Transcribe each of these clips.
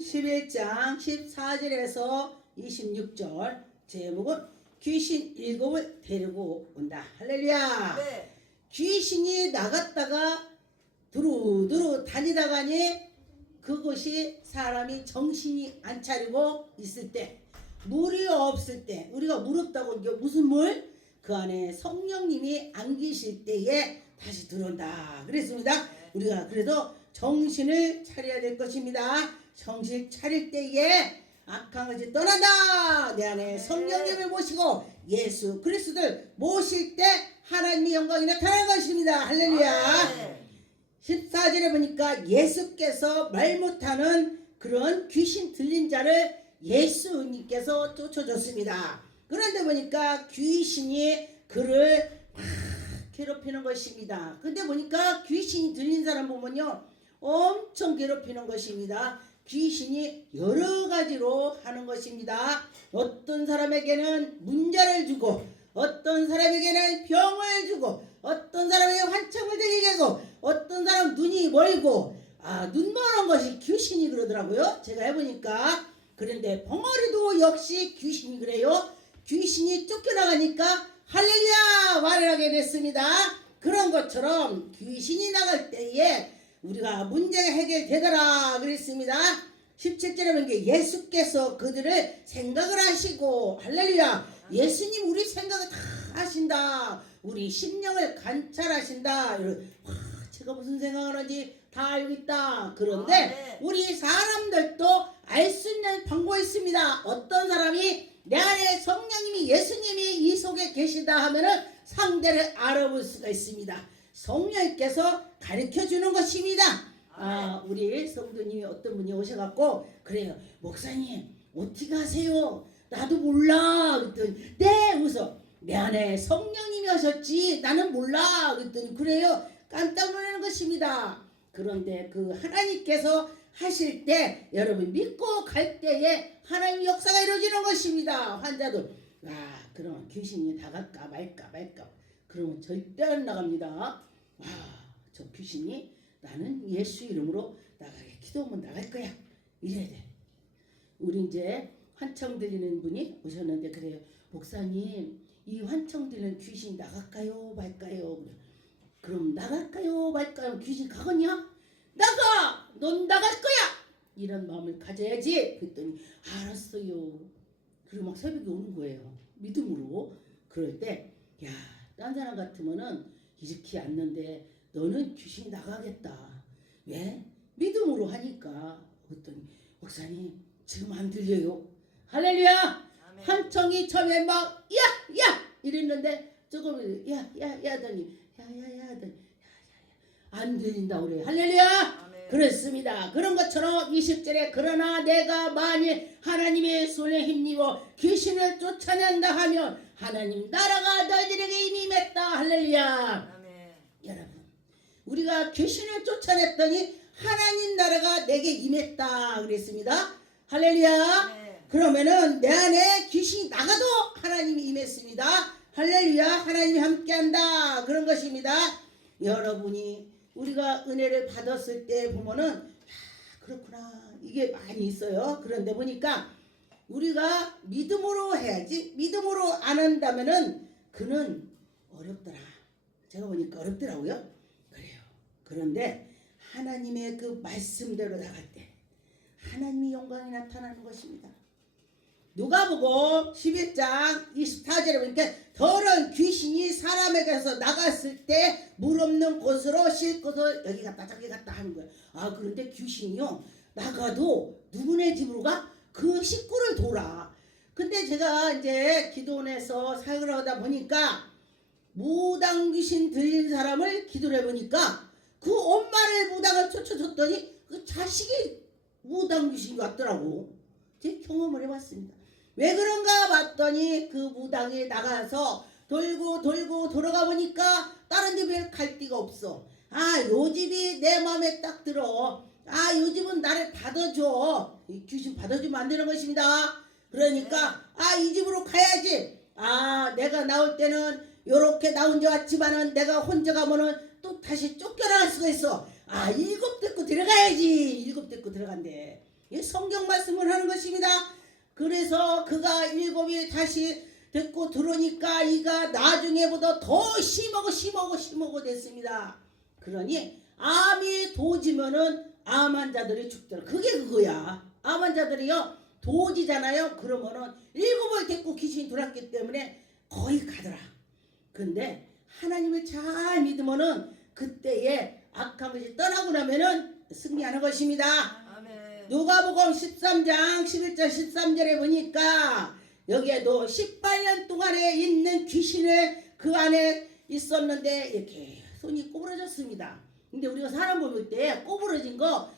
11장 14절에서 26절 제목은 귀신 7을 데리고 온다. 할렐루야. 네. 귀신이 나갔다가 두루두루 다니다가니 그것이 사람이 정신이 안 차리고 있을 때, 물이 없을 때, 우리가 물 없다고 이게 무슨 물? 그 안에 성령님이 안 계실 때에 다시 들어온다 그랬습니다. 우리가 그래도 정신을 차려야 될 것입니다. 정신 차릴 때에 악한 것이 떠난다. 내 안에 성령님을 모시고 예수 그리스도를 모실 때 하나님의 영광이 나타날 것입니다. 할렐루야. 14절에 보니까 예수께서 말 못하는 그런 귀신 들린 자를 예수님께서 쫓아줬습니다. 그런데 보니까 귀신이 그를 막 괴롭히는 것입니다. 근데 보니까 귀신이 들린 사람 보면요, 엄청 괴롭히는 것입니다. 귀신이 여러 가지로 하는 것입니다. 어떤 사람에게는 문제를 주고, 어떤 사람에게는 병을 주고, 어떤 사람에게 환청을 들리게 하고, 어떤 사람 눈이 멀고, 눈 멀은 것이 귀신이 그러더라고요. 제가 해보니까. 그런데 벙어리도 역시 귀신이 그래요. 귀신이 쫓겨나가니까 할렐루야 말을 하게 됐습니다. 그런 것처럼 귀신이 나갈 때에 우리가 문제가 해결되더라 그랬습니다. 17절에 보면 예수께서 그들을 생각을 하시고, 할렐루야, 예수님 우리 생각을 다 하신다. 우리 심령을 관찰하신다. 제가 무슨 생각을 하는지 다 알고 있다. 그런데 우리 사람들도 알 수 있는 방법이 있습니다. 어떤 사람이 내 안에 성령님이 예수님이 이 속에 계시다 하면은 상대를 알아볼 수가 있습니다. 성령님께서 가르쳐 주는 것입니다. 우리 성도님이 어떤 분이 오셔갖고 그래요. 목사님 어떻게 하세요? 나도 몰라. 그랬더니 네 웃어. 내 안에 성령님이 하셨지 나는 몰라. 그랬더니 그래요. 깜짝 놀라는 것입니다. 그런데 그 하나님께서 하실 때 여러분 믿고 갈 때에 하나님의 역사가 이루어지는 것입니다. 환자도 그럼 귀신이 나갈까 말까 그러면 절대 안 나갑니다. 저 귀신이 나는 예수 이름으로 나가게 기도하면 나갈 거야 이래야 돼. 우리 이제 환청 들리는 분이 오셨는데 그래요. 목사님 이 환청 들리는 귀신 나갈까요 말까요? 그럼 나갈까요 말까요? 귀신 가겠냐? 나가! 넌 나갈 거야! 이런 마음을 가져야지. 그랬더니 알았어요. 그리고 막 새벽에 오는 거예요. 믿음으로. 그럴 때 딴 사람 같으면은 이렇게 앉는데 너는 귀신 나가겠다. 왜? 믿음으로 하니까. 그랬더니 목사님 지금 안 들려요. 할렐루야! 아멘. 한청이 처음에 막 야! 이랬는데 조금 야 하더니 야 하더니 안 들린다 그래요. 할렐루야. 아멘. 그렇습니다. 그런 것처럼 20절에 그러나 내가 만일 하나님의 손에 힘입어 귀신을 쫓아낸다 하면 하나님 나라가 너희들에게 이미 임했다. 할렐루야. 아멘. 여러분 우리가 귀신을 쫓아냈더니 하나님 나라가 내게 임했다 그랬습니다. 할렐루야. 아멘. 그러면은 내 안에 귀신이 나가도 하나님이 임했습니다. 할렐루야. 하나님이 함께한다 그런 것입니다. 여러분이 우리가 은혜를 받았을 때 보면은 그렇구나 이게 많이 있어요. 그런데 보니까 우리가 믿음으로 해야지 믿음으로 안 한다면은 그는 어렵더라. 제가 보니까 어렵더라고요. 그래요. 그런데 하나님의 그 말씀대로 나갈 때 하나님의 영광이 나타나는 것입니다. 누가복음 11장 24절에 보니까 더러운 귀신이 사람에게서 나갔을 때 물 없는 곳으로 싣고서 여기 갔다 저기 갔다 하는 거예요. 그런데 귀신이요 나가도 누구네 집으로 가? 그 식구를 돌아. 근데 제가 이제 기도원에서 사역을 하다 보니까 무당 귀신 들린 사람을 기도를 해보니까 그 엄마를 무당을 쫓아줬더니 그 자식이 무당 귀신이 왔더라고. 제가 경험을 해봤습니다. 왜 그런가 봤더니 그 무당이 나가서 돌고 돌아가 보니까 다른 집에 갈 데가 없어. 요 집이 내 마음에 딱 들어. 요 집은 나를 받아줘. 이 귀신 받아주면 안 되는 것입니다. 그러니까 이 집으로 가야지. 내가 나올 때는 요렇게 나 혼자 왔지만은 내가 혼자 가면은 또 다시 쫓겨나갈 수가 있어. 7 데리고 들어가야지. 7 데리고 들어간대. 이 성경 말씀을 하는 것입니다. 그래서 그가 일곱이 다시 듣고 들어오니까 이가 나중에보다 더 심하고 됐습니다. 그러니 암이 도지면은 암 환자들이 죽더라. 그게 그거야. 암 환자들이요 도지잖아요. 그러면은 일곱을 데리고 귀신이 들어왔기 때문에 거의 가더라. 근데 하나님을 잘 믿으면은 그때에 악한 것이 떠나고 나면은 승리하는 것입니다. 아멘. 누가복음 13장 11절 13절에 보니까 여기에도 18년 동안에 있는 귀신을 그 안에 있었는데 이렇게 손이 꼬부러졌습니다. 근데 우리가 사람 볼 때 꼬부러진 거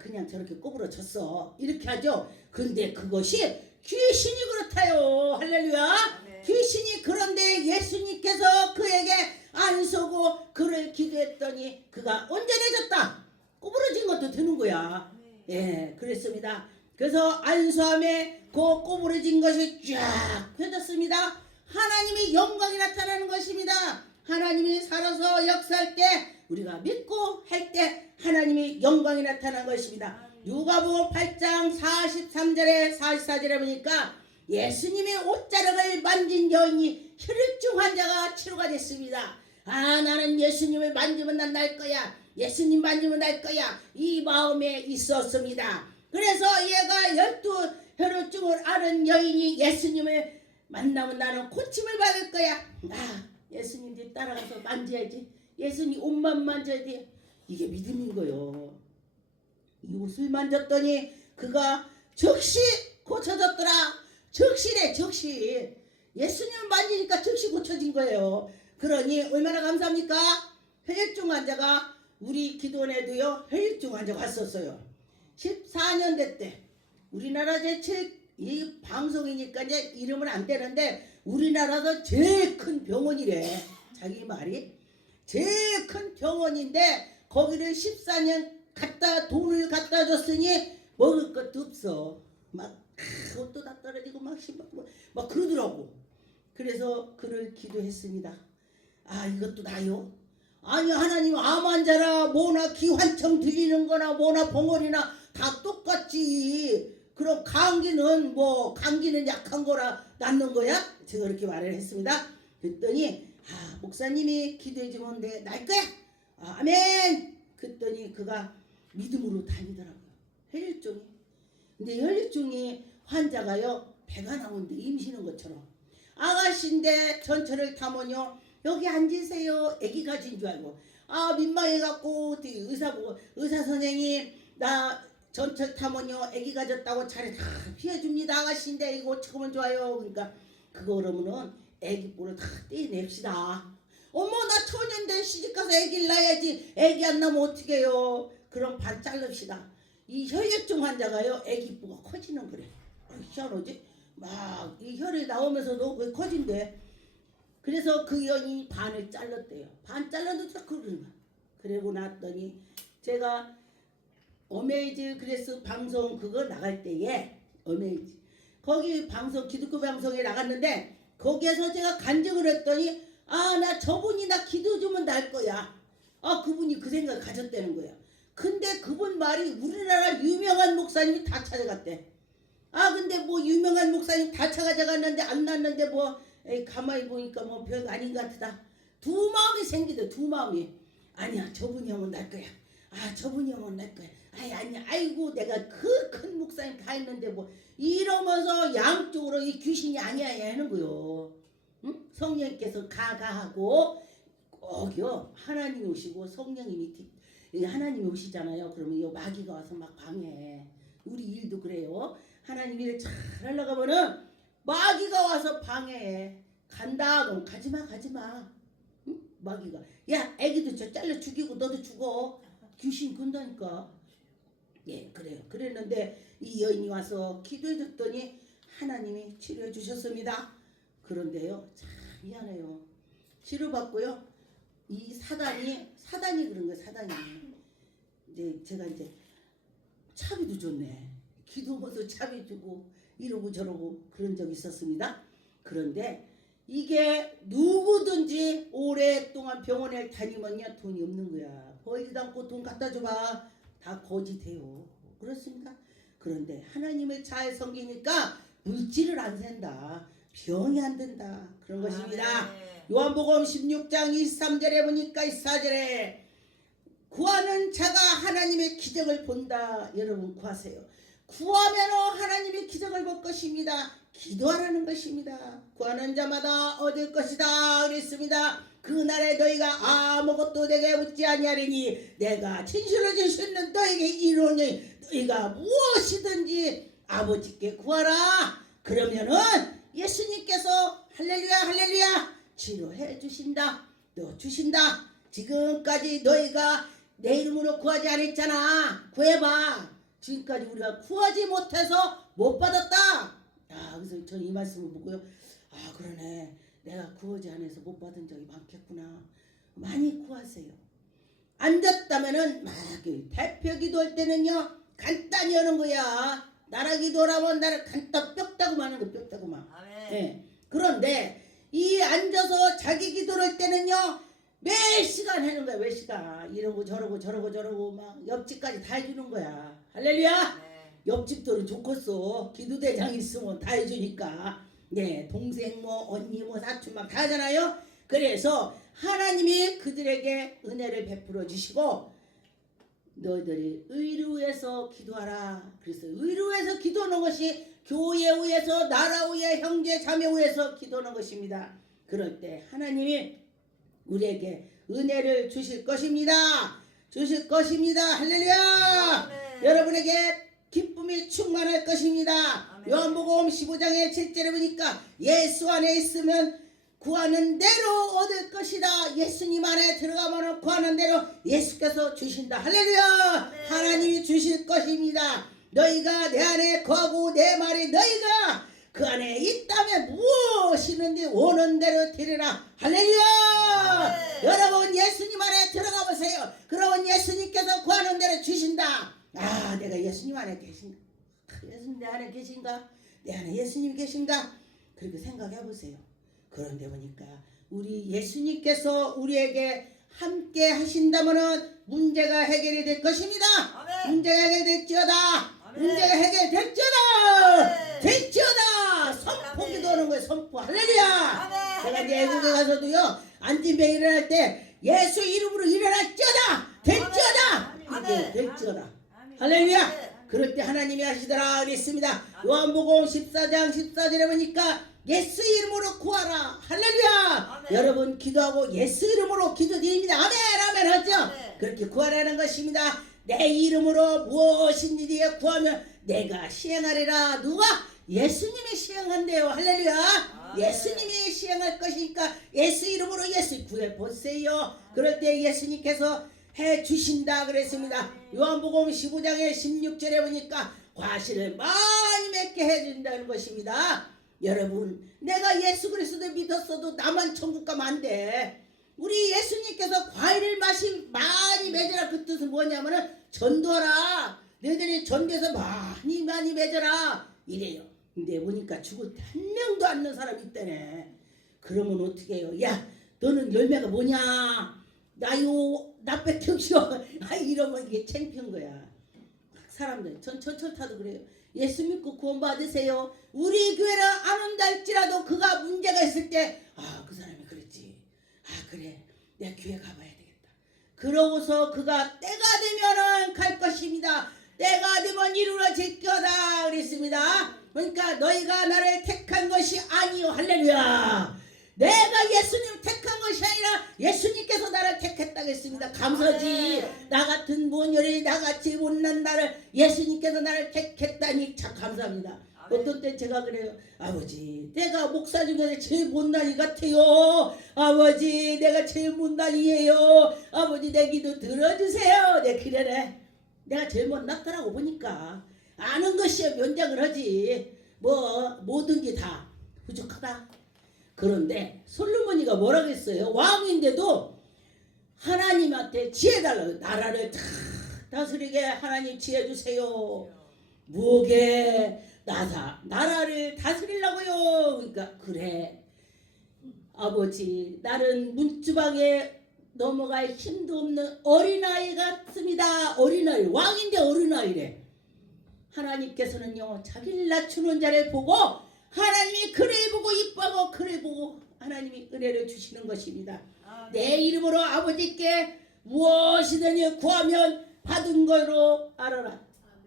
그냥 저렇게 꼬부러졌어 이렇게 하죠. 근데 그것이 귀신이 그렇다요. 할렐루야. 네. 귀신이 그런데 예수님께서 그에게 안서고 그를 기도했더니 그가 온전해졌다. 꼬부러진 것도 되는 거야. 예, 그랬습니다. 그래서 안수함에 그 꼬부러진 것이 쫙 펴졌습니다. 하나님의 영광이 나타나는 것입니다. 하나님이 살아서 역사할 때 우리가 믿고 할 때 하나님의 영광이 나타난 것입니다. 누가복음 8장 43절에 44절에 보니까 예수님의 옷자락을 만진 여인이 혈액증 환자가 치료가 됐습니다. 나는 예수님을 만지면 난 날 거야. 예수님 만지면 날 거야. 이 마음에 있었습니다. 그래서 얘가 12 혈액증을 앓은 여인이 예수님을 만나면 나는 고침을 받을 거야. 예수님 뒤 따라가서 만져야지. 예수님 옷만 만져야 돼. 이게 믿음인 거요. 이 옷을 만졌더니 그가 즉시 고쳐졌더라. 즉시래 즉시. 예수님을 만지니까 즉시 고쳐진 거예요. 그러니 얼마나 감사합니까? 혈액증 환자가 우리 기도원에도요 혈액증 환자가 왔었어요. 14년대 때 우리나라 이 방송이니까 이제 이름은 안 되는데 우리나라에서 제일 큰 병원이래. 자기 말이 제일 큰 병원인데 거기를 14년 돈을 갖다 줬으니 먹을 것도 없어. 막 옷도 다 떨어지고 막 그러더라고. 그래서 그를 기도했습니다. 이것도 나요? 아니 하나님 암 환자라 뭐나 기환청 들리는 거나 뭐나 봉헌이나 다 똑같지. 그럼 감기는 약한 거라 낫는 거야? 제가 그렇게 말을 했습니다. 그랬더니 목사님이 기도해 주면 날 거야. 아멘. 그랬더니 그가 믿음으로 다니더라고요. 혈액종이. 근데 혈액종이 환자가요 배가 나오는데 임신한 것처럼 아가씨인데 전철을 타면요 여기 앉으세요. 애기 가진 줄 알고 민망해갖고 의사 보고 의사 선생님 나 전철 타면요 애기 가졌다고 차례 다 피해줍니다. 아가씨인데 이거 어떻게 하면 좋아요. 그러니까 그거 그러면은 애기 뿔을 다 떼냅시다. 어머 나 처녀인데 시집가서 애기를 낳아야지. 애기 안 나면 어떻게 해요. 그럼 반 자릅시다. 이 혈액증 환자가요 애기 뿔가 커지는 그래. 희한하지? 막 이 혈이 나오면서도 왜 커진대. 그래서 그 여인이 반을 잘랐대요. 반 잘라도 자꾸 그러는 거야. 그러고 났더니 제가 어메이즈 그래서 방송 그거 나갈 때에 어메이즈 거기 방송 기독교 방송에 나갔는데 거기에서 제가 간증을 했더니 나 저분이 나 기도 주면 날 거야. 그분이 그 생각을 가졌다는 거야. 근데 그분 말이 우리나라 유명한 목사님이 다 찾아갔대. 근데 뭐 유명한 목사님 다 찾아갔는데 안 났는데 가만히 보니까 별거 아닌 것 같다. 두 마음이 생기대. 두 마음이. 아니야 저분이 하면 날 거야. 저분이 하면 날 거야. 아니야 아이고 내가 그 큰 목사님 다 했는데 이러면서 양쪽으로 이 귀신이 아니야 하는 거요. 응? 성령님께서 가하고 꼭요 하나님이 오시고 성령님이 하나님이 오시잖아요. 그러면 이 마귀가 와서 막 방해해. 우리 일도 그래요. 하나님 일을 잘 하려고 하면은 마귀가 와서 방해해. 간다 그럼 가지마. 응? 마귀가 야 애기도 저 잘라 죽이고 너도 죽어. 귀신 근다니까. 예 그래요. 그랬는데 이 여인이 와서 기도해 줬더니 하나님이 치료해 주셨습니다. 그런데요 참 미안해요. 치료받고요 이 사단이 그런 거예요. 사단이 이제 제가 차비도 줬네. 기도해서 차비 주고 이러고 저러고 그런 적이 있었습니다. 그런데 이게 누구든지 오랫동안 병원에 다니면요 돈이 없는 거야. 보이지도 않고 돈 갖다 줘봐 다 거짓해요. 그렇습니다. 그런데 하나님을 잘 섬기니까 물질을 안 샌다. 병이 안 든다. 그런 것입니다. 요한복음 16장 23절에 보니까 24절에 구하는 자가 하나님의 기적을 본다. 여러분 구하세요. 구하면 하나님의 기적을 볼 것입니다. 기도하라는 것입니다. 구하는 자마다 얻을 것이다 그랬습니다. 그날에 너희가 아무것도 내게 묻지 아니하리니 내가 진실로 줄 수 있는 너에게 이루니 너희가 무엇이든지 아버지께 구하라. 그러면은 예수님께서 할렐루야 할렐루야 치료해 주신다. 또 주신다. 지금까지 너희가 내 이름으로 구하지 않았잖아. 구해봐. 지금까지 우리가 구하지 못해서 못 받았다. 그래서 저는 이 말씀을 보고요. 그러네. 내가 구하지 않아서 못 받은 적이 많겠구나. 많이 구하세요. 앉았다면은 막 대표 기도할 때는요. 간단히 하는 거야. 나라 기도라면 나를 간단 뼈다고 하는 거 뼈다고 막. 네. 그런데 이 앉아서 자기 기도를 할 때는요. 몇 시간 하는 거야. 몇 시간. 이러고 저러고 막 옆집까지 다 해주는 거야. 할렐루야. 옆집들은 좋겠어. 기도대장 있으면 다 해주니까. 네, 동생 뭐 언니 뭐 사촌 막 다 하잖아요. 그래서 하나님이 그들에게 은혜를 베풀어 주시고 너희들이 의를 위해서 기도하라. 그래서 의를 위해서 기도하는 것이 교회 위해서 나라 위해 형제 자매 위해서 기도하는 것입니다. 그럴 때 하나님이 우리에게 은혜를 주실 것입니다. 주실 것입니다. 할렐루야. 여러분에게 기쁨이 충만할 것입니다. 요한복음 15장의 7절에 보니까 예수 안에 있으면 구하는 대로 얻을 것이다. 예수님 안에 들어가면 구하는 대로 예수께서 주신다. 할렐루야. 하나님이 주실 것입니다. 너희가 내 안에 거하고 내 말이 너희가 그 안에 있다면 무엇이든지 오는 대로 드리라. 할렐루야. 여러분 예수님 안에 들어가 보세요. 그러면 예수님께서 구하는 대로 주신다. 내가 예수님 안에 계신가? 예수님 내 안에 계신가? 내 안에 예수님 계신가? 그렇게 생각해 보세요. 그런데 보니까 우리 예수님께서 우리에게 함께 하신다면은 문제가 해결이 될 것입니다. 문제가 해결될지어다. 문제가 해결될지어다. 될지어다. 선포기도 하는 거예요. 선포. 할렐루야. 제가 이제 외국에 가서도요. 앉은 배 일어날 때 예수 이름으로 일어날지어다. 될지어다. 이게 될지어다. 할렐루야. 그럴 때 하나님이 하시더라 그랬습니다. 요한복음 14장 14절에 보니까 예수 이름으로 구하라. 할렐루야. 여러분 기도하고 예수 이름으로 기도드립니다. 아멘 아멘 하죠. 그렇게 구하라는 것입니다. 내 이름으로 무엇인 일이 구하면 내가 시행하리라. 누가? 예수님이 시행한대요. 할렐루야. 예수님이 시행할 것이니까 예수 이름으로 예수 구해보세요. 그럴 때 예수님께서 해주신다 그랬습니다. 요한복음 15장의 16절에 보니까 과실을 많이 맺게 해준다는 것입니다. 여러분 내가 예수 그리스도 믿었어도 나만 천국 가면 안 돼. 우리 예수님께서 과일을 많이 맺어라. 그 뜻은 뭐냐면은 전도하라. 너희들이 전도해서 많이 맺어라 이래요. 근데 보니까 죽을 때 한 명도 안 넣은 사람이 있다네. 그러면 어떻게 해요? 야 너는 열매가 뭐냐? 나 뺏겨줘. 이러면 이게 창피한 거야. 사람들 전철타도 그래요. 예수 믿고 구원 받으세요. 우리 교회를 안 온다 할지라도 그가 문제가 있을 때 그 사람이 그랬지. 그래 내 교회 가봐야 되겠다. 그러고서 그가 때가 되면은 갈 것입니다. 때가 되면 이루어질 거다 그랬습니다. 그러니까 너희가 나를 택한 것이 아니요. 할렐루야. 내가 예수님 택한 것이 아니라 예수님께서 나를 택했다고 했습니다. 감사지. 나 같은 본열이 나같이 못난 나를 예수님께서 나를 택했다니 참 감사합니다. 어떤 때 제가 그래요. 아버지 내가 목사 중에 제일 못난이 같아요. 아버지 내가 제일 못난이에요. 아버지 내 기도 들어주세요. 그래 내가 제일 못났더라고 보니까. 아는 것이야 면장을 하지. 뭐든지 다 부족하다. 그런데 솔로몬이가 뭐라고 했어요? 왕인데도 하나님한테 지혜 달라고. 나라를 다 다스리게 하나님 지혜 주세요. 무게 나라를 다스리려고요. 그러니까 그래 아버지 나는 문주방에 넘어갈 힘도 없는 어린아이 같습니다. 어린아이 왕인데 어린아이래. 하나님께서는요 자기를 낮추는 자를 보고 하나님이 그를 보고 이뻐하고 그를 보고 하나님이 은혜를 주시는 것입니다. 내 이름으로 아버지께 무엇이든지 구하면 받은 거로 알아라.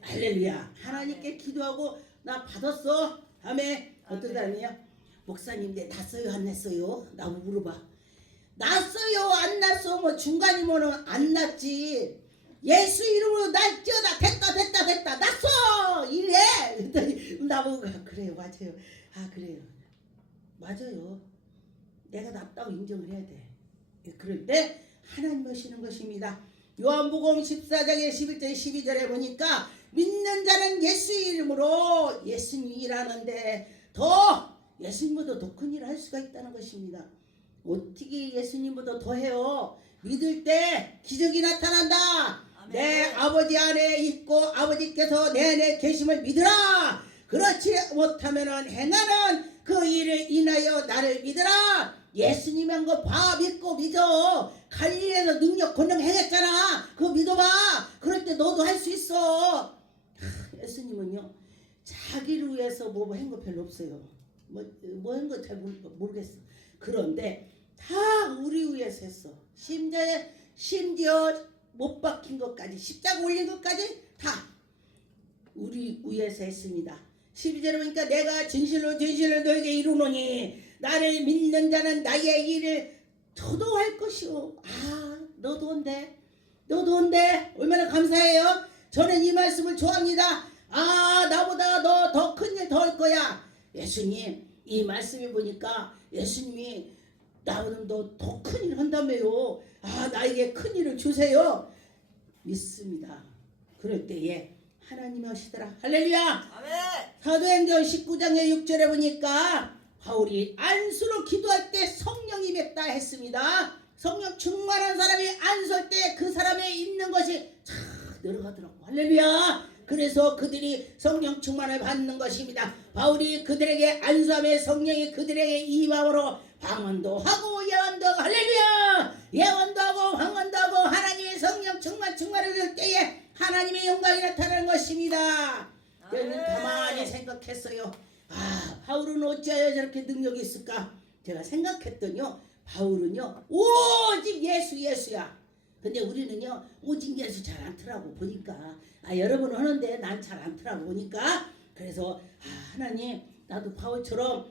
할렐루야. 하나님께 기도하고 나 받았어. 다음에 어떤 사람이야? 목사님 내 났어요 안 났어요? 나보고 물어봐. 났어요 안 났어? 뭐 중간이면은 안 났지. 예수 이름으로 날뛰어다 됐다 났어 이래. 그랬더니 나보고 그래요 맞아요. 아 그래요 맞아요. 내가 낫다고 인정을 해야 돼. 그럴 때 하나님 오시는 것입니다. 요한복음 14장의 11절 12절에 보니까 믿는 자는 예수 이름으로 예수님이 일하는데 더 예수님보다 더 큰 일을 할 수가 있다는 것입니다. 어떻게 예수님보다 더 해요? 믿을 때 기적이 나타난다. 아멘. 내 아버지 안에 있고 아버지께서 내 안에 계심을 믿으라. 그렇지 못하면 행하는 그 일을 인하여 나를 믿으라. 예수님 한 거 봐 믿고 믿어. 갈릴리에서 능력 권능 행했잖아. 그거 믿어봐. 그럴 때 너도 할 수 있어. 예수님은요 자기를 위해서 뭐 한 거 별로 없어요. 뭐 한 거 잘 모르겠어. 그런데 다 우리 위해서 했어. 심지어 못 박힌 것까지 십자가 올린 것까지 다 우리 위해서 했습니다. 12절에 보니까 내가 진실로 너에게 이루노니 나를 믿는 자는 나의 일을 저도 할 것이오. 아 너도 온대 얼마나 감사해요. 저는 이 말씀을 좋아합니다. 아 나보다 너 더 큰 일 더 할 거야. 예수님 이 말씀을 보니까 예수님이 나보다 더 큰 일 한다며요. 아 나에게 큰 일을 주세요. 믿습니다. 그럴 때에 하나님이 하시더라. 할렐루야. 아멘. 사도행전 19장의 6절에 보니까 바울이 안수로 기도할 때 성령이 임했다 했습니다. 성령 충만한 사람이 안수할 때 그 사람에 있는 것이 쫙 내려가더라고. 할렐루야. 그래서 그들이 성령 충만을 받는 것입니다. 바울이 그들에게 안수함에 성령이 그들에게 임함으로 방언도 하고 예언도 하고 할렐루야. 예언도 하고 방언도 하고 하나님의 성령 충만을 줄 때에 하나님의 영광이 나타나는 것입니다. 여러분 가만히 생각했어요. 아 바울은 어찌하여 저렇게 능력이 있을까? 제가 생각했더니요 바울은요 오직 예수야. 근데 우리는요 오직 예수 잘 않더라고 보니까. 아 여러분은 하는데 난 잘 않더라고 보니까. 그래서 하나님 나도 바울처럼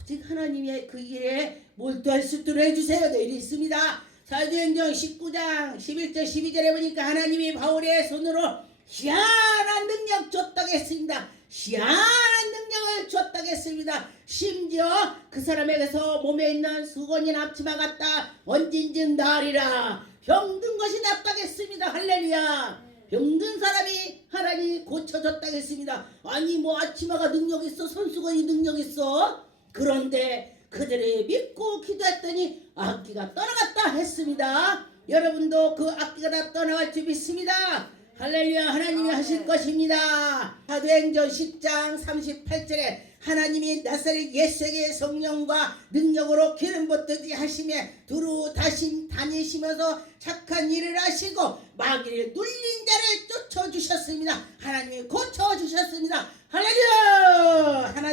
오직 하나님의 그 일에 몰두할 수 있도록 해주세요. 내일이 있습니다. 사도행전 19장 11절 12절에 보니까 하나님이 바울의 손으로 희한한 능력 줬다고 했습니다. 희한한 능력을 줬다고 했습니다. 심지어 그 사람에게서 몸에 있는 수건이나 앞치마 같다 언진즉 나으리라. 병든 것이 낫다고 했습니다. 할렐루야. 병든 사람이 하나님이 고쳐줬다고 했습니다. 아니 뭐 앞치마가 능력 있어 손수건이 능력 있어. 그런데 그들이 믿고 기도했더니 악기가 떠나갔다 했습니다. 여러분도 그 악기가 다 떠나갈 줄 믿습니다. 할렐루야. 하나님이 하실 것입니다. 사도행전 10장 38절에 하나님이 나사렛 예수에게 성령과 능력으로 기름 붓듯이 하시며 두루 다니시면서 착한 일을 하시고 마귀를 눌린 자를 쫓아주셨습니다. 하나님이 고쳐주셨습니다. 할렐루야. 하나님